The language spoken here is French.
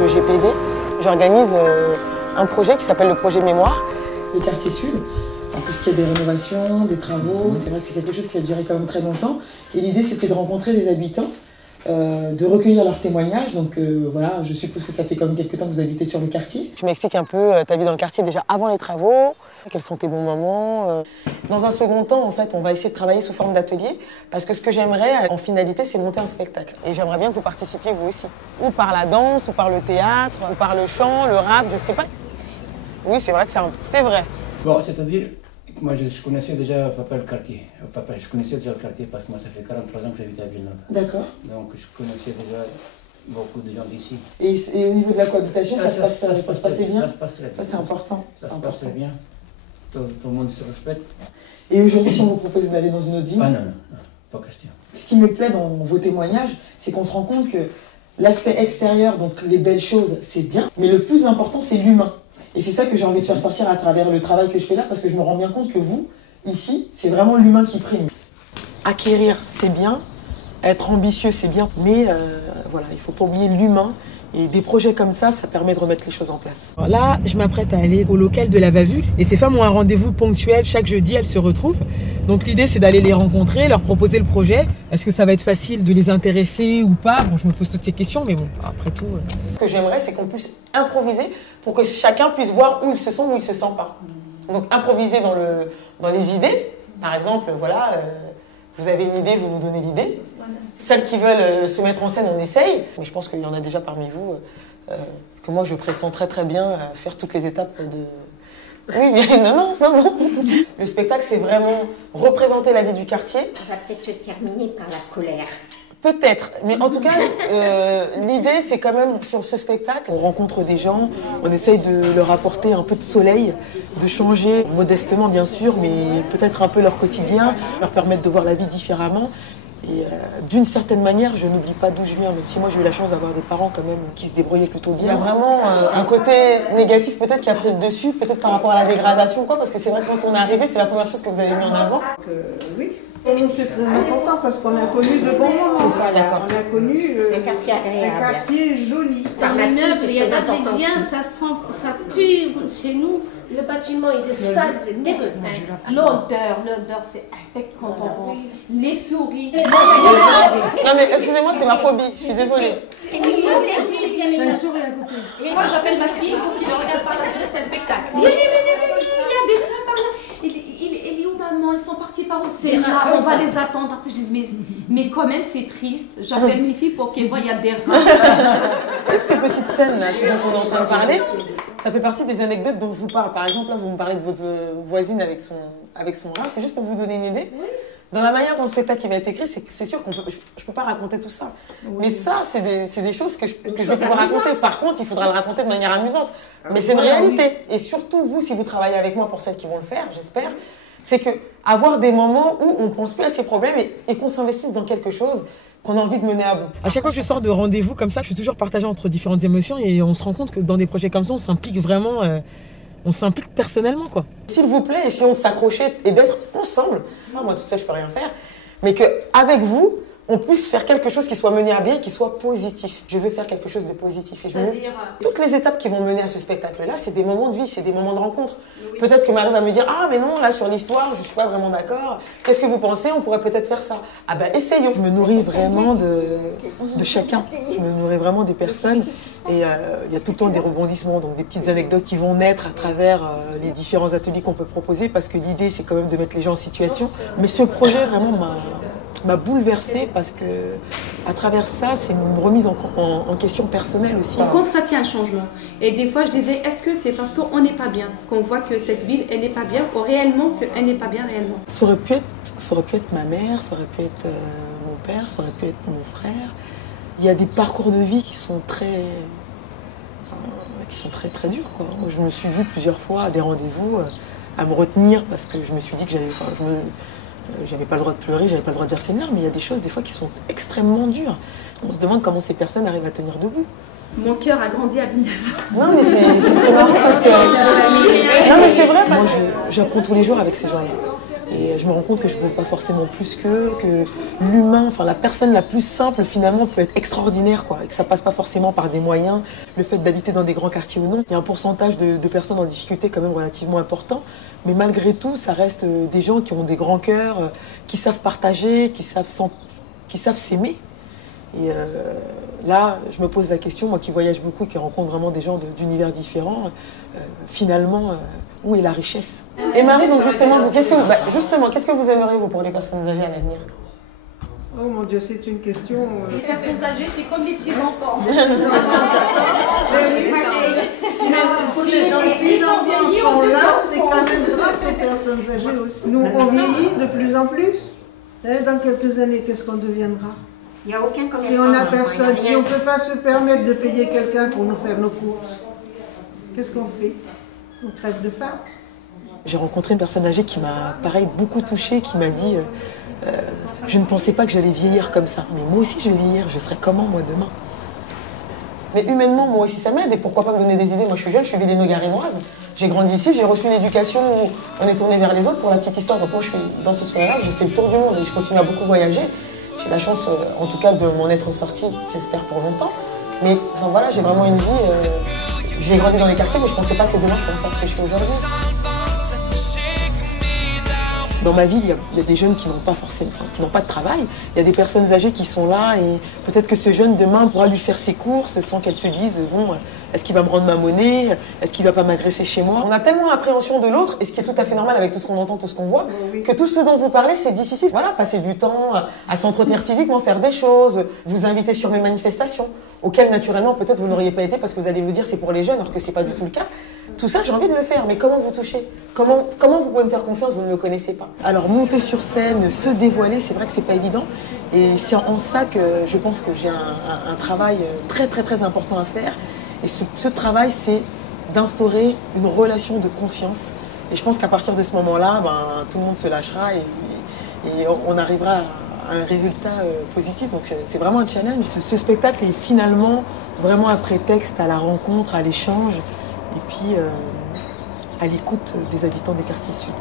le GPV, j'organise un projet qui s'appelle le projet Mémoire. Le quartier sud, en plus qu'il y a des rénovations, des travaux, c'est vrai que c'est quelque chose qui a duré quand même très longtemps. Et l'idée c'était de rencontrer les habitants, de recueillir leurs témoignages. Donc voilà, je suppose que ça fait quand même quelques temps que vous habitez sur le quartier. Tu m'expliques un peu ta vie dans le quartier déjà avant les travaux, quels sont tes bons moments. Dans un second temps, en fait, on va essayer de travailler sous forme d'atelier parce que ce que j'aimerais en finalité, c'est monter un spectacle. Et j'aimerais bien que vous participiez vous aussi. Ou par la danse, ou par le théâtre, ou par le chant, le rap, je sais pas. Oui, c'est vrai que c'est vrai. Bon, c'est-à-dire, moi je connaissais déjà papa le quartier. Papa, je connaissais déjà le quartier parce que moi ça fait 43 ans que j'habite à Villeneuve. D'accord. Donc je connaissais déjà beaucoup de gens d'ici. Et au niveau de la cohabitation, ça se passait bien? Ça se passe très bien. Ça c'est important. Ça se passe très bien. Tout le monde se respecte. Et aujourd'hui, si on vous propose d'aller dans une autre ville? Ah non, pas question. Ce qui me plaît dans vos témoignages, c'est qu'on se rend compte que l'aspect extérieur, donc les belles choses, c'est bien, mais le plus important, c'est l'humain. Et c'est ça que j'ai envie de faire sortir à travers le travail que je fais là, parce que je me rends bien compte que vous, ici, c'est vraiment l'humain qui prime. Acquérir, c'est bien, être ambitieux, c'est bien, mais voilà, il ne faut pas oublier l'humain. Et des projets comme ça permet de remettre les choses en place. Alors là, je m'apprête à aller au local de la Va-Vue. Et ces femmes ont un rendez-vous ponctuel. Chaque jeudi, elles se retrouvent. Donc l'idée, c'est d'aller les rencontrer, leur proposer le projet. Est-ce que ça va être facile de les intéresser ou pas? Bon, je me pose toutes ces questions, mais bon, après tout... Ce que j'aimerais, c'est qu'on puisse improviser pour que chacun puisse voir où il se sent, où il se sent pas. Donc improviser dans les idées. Par exemple, voilà... vous avez une idée, vous nous donnez l'idée. Celles qui veulent se mettre en scène, on essaye. Mais je pense qu'il y en a déjà parmi vous que moi, je pressens très très bien faire toutes les étapes de... Oui, mais non. Le spectacle, c'est vraiment représenter la vie du quartier. On va peut-être se terminer par la colère. Peut-être, mais en tout cas, l'idée, c'est quand même, sur ce spectacle, on rencontre des gens, on essaye de leur apporter un peu de soleil, de changer, modestement bien sûr, mais peut-être un peu leur quotidien, leur permettre de voir la vie différemment. Et d'une certaine manière, je n'oublie pas d'où je viens, même si moi j'ai eu la chance d'avoir des parents quand même qui se débrouillaient plutôt bien. Il y a vraiment un côté négatif peut-être qui a pris le dessus, peut-être par rapport à la dégradation, quoi, parce que c'est vrai que quand on est arrivé, c'est la première chose que vous avez mis en avant. Oui. C'est très important parce qu'on a connu de bons moments. C'est ça, d'accord. On a connu un quartier agréable. Un quartier joli. Dans les meubles, il y a pas de liens, ça pue chez nous. Le bâtiment, il est sale, il est dégueu. L'odeur, c'est affect quand on rentre. Les souris. Non mais excusez-moi, c'est ma phobie, je suis désolée. Moi, j'appelle ma fille pour qu'il regarde par la fenêtre, c'est un spectacle. Il y a des femmes par là. Il est où, maman? Ils sont partis par où? C'est là, on va les attendre. Après, je dis, mais quand même, c'est triste. J'appelle mes filles pour qu'elles voient, il y a des rats. Toutes ces petites scènes-là, dont on est en train de parler, ça fait partie des anecdotes dont je vous parle. Par exemple, là, vous me parlez de votre voisine avec son rat. C'est juste pour vous donner une idée. Oui. Dans la manière dont le spectacle va être écrit, c'est sûr que je ne peux pas raconter tout ça. Oui. Mais ça, c'est des choses que je vais pouvoir raconter. Par contre, il faudra le raconter de manière amusante. Mais c'est une réalité. Oui. Et surtout, vous, si vous travaillez avec moi, pour celles qui vont le faire, j'espère, c'est qu'avoir des moments où on ne pense plus à ses problèmes et qu'on s'investisse dans quelque chose qu'on a envie de mener à bout. À chaque fois que je sors de rendez-vous comme ça, je suis toujours partagée entre différentes émotions et on se rend compte que dans des projets comme ça, on s'implique vraiment, on s'implique personnellement, quoi. S'il vous plaît, essayons de s'accrocher et d'être ensemble. Ah, moi, toute seule, je peux rien faire. Mais qu'avec vous, on puisse faire quelque chose qui soit mené à bien et qui soit positif. Je veux faire quelque chose de positif. Toutes les étapes qui vont mener à ce spectacle-là, c'est des moments de vie, c'est des moments de rencontre. Oui. Peut-être que Marie va me dire « Ah, mais non, là, sur l'histoire, je ne suis pas vraiment d'accord. Qu'est-ce que vous pensez? On pourrait peut-être faire ça. » Ah ben, essayons. Je me nourris vraiment de chacun. Je me nourris vraiment des personnes. Et il y a tout le temps des rebondissements, donc des petites anecdotes qui vont naître à travers les différents ateliers qu'on peut proposer, parce que l'idée, c'est quand même de mettre les gens en situation. Mais ce projet, vraiment, m'a bouleversée parce que à travers ça, c'est une remise en question personnelle aussi. On constate un changement. Et des fois, je disais, est-ce que c'est parce qu'on n'est pas bien, qu'on voit que cette ville, elle n'est pas bien, ou réellement qu'elle n'est pas bien réellement? Ça aurait pu être ma mère, ça aurait pu être mon père, ça aurait pu être mon frère. Il y a des parcours de vie qui sont très durs, quoi. Moi, je me suis vue plusieurs fois à des rendez-vous à me retenir parce que je me suis dit que j'avais pas le droit de pleurer, j'avais pas le droit de verser une larme, mais il y a des choses des fois qui sont extrêmement dures. On se demande comment ces personnes arrivent à tenir debout. Mon cœur a grandi à Villeneuve. Non, mais c'est marrant parce que... Non, mais c'est vrai, moi j'apprends tous les jours avec ces gens-là. Et je me rends compte que je ne veux pas forcément plus qu'eux, que l'humain, enfin la personne la plus simple finalement peut être extraordinaire, quoi. Et que ça passe pas forcément par des moyens, le fait d'habiter dans des grands quartiers ou non. Il y a un pourcentage de personnes en difficulté quand même relativement important. Mais malgré tout, ça reste des gens qui ont des grands cœurs, qui savent partager, qui savent s'aimer. Et là, je me pose la question, moi qui voyage beaucoup et qui rencontre vraiment des gens d'univers différents, finalement, où est la richesse? Et Marie, donc justement, qu'est-ce que vous aimeriez vous pour les personnes âgées à l'avenir? Oh mon Dieu, c'est une question... Les personnes âgées, c'est comme les petits-enfants. Mais oui, si les petits-enfants sont là, c'est quand même grâce aux personnes âgées aussi. Nous, on vieillit de plus en plus. Dans quelques années, qu'est-ce qu'on deviendra? Il n'y a aucun commerçant. Si on n'a personne, si on ne peut pas se permettre de payer quelqu'un pour nous faire nos courses, qu'est-ce qu'on fait? On crève de faim. J'ai rencontré une personne âgée qui m'a, pareil, beaucoup touchée, qui m'a dit je ne pensais pas que j'allais vieillir comme ça. Mais moi aussi, je vais vieillir. Je serai comment, moi, demain? Mais humainement, moi aussi, ça m'aide. Et pourquoi pas me donner des idées? Moi, je suis jeune, je suis villéno-garinoise. J'ai grandi ici, j'ai reçu une éducation où on est tourné vers les autres. Pour la petite histoire, donc moi, je suis dans ce scolaire-là, j'ai fait le tour du monde et je continue à beaucoup voyager. J'ai la chance, en tout cas, de m'en être sortie, j'espère, pour longtemps. Mais enfin, voilà, j'ai vraiment une vie. J'ai grandi dans les quartiers, mais je ne pensais pas que demain, je pourrais faire ce que je fais aujourd'hui. Dans ma ville, il y a des jeunes qui n'ont pas forcément, qui n'ont pas de travail. Il y a des personnes âgées qui sont là et peut-être que ce jeune demain pourra lui faire ses courses sans qu'elle se dise bon, est-ce qu'il va me rendre ma monnaie? Est-ce qu'il va pas m'agresser chez moi? On a tellement l'appréhension de l'autre, et ce qui est tout à fait normal avec tout ce qu'on entend, tout ce qu'on voit, que tout ce dont vous parlez, c'est difficile. Voilà, passer du temps à s'entretenir physiquement, faire des choses, vous inviter sur mes manifestations, auxquelles naturellement peut-être vous n'auriez pas été parce que vous allez vous dire c'est pour les jeunes, alors que c'est pas du tout le cas. Tout ça, j'ai envie de le faire, mais comment vous toucher? Comment vous pouvez me faire confiance? Vous ne me connaissez pas. Alors monter sur scène, se dévoiler, c'est vrai que c'est pas évident. Et c'est en ça que je pense que j'ai un travail très très très important à faire. Et ce travail, c'est d'instaurer une relation de confiance. Et je pense qu'à partir de ce moment-là, tout le monde se lâchera et on arrivera à un résultat positif. Donc c'est vraiment un challenge. Ce spectacle est finalement vraiment un prétexte à la rencontre, à l'échange et puis à l'écoute des habitants des quartiers sud.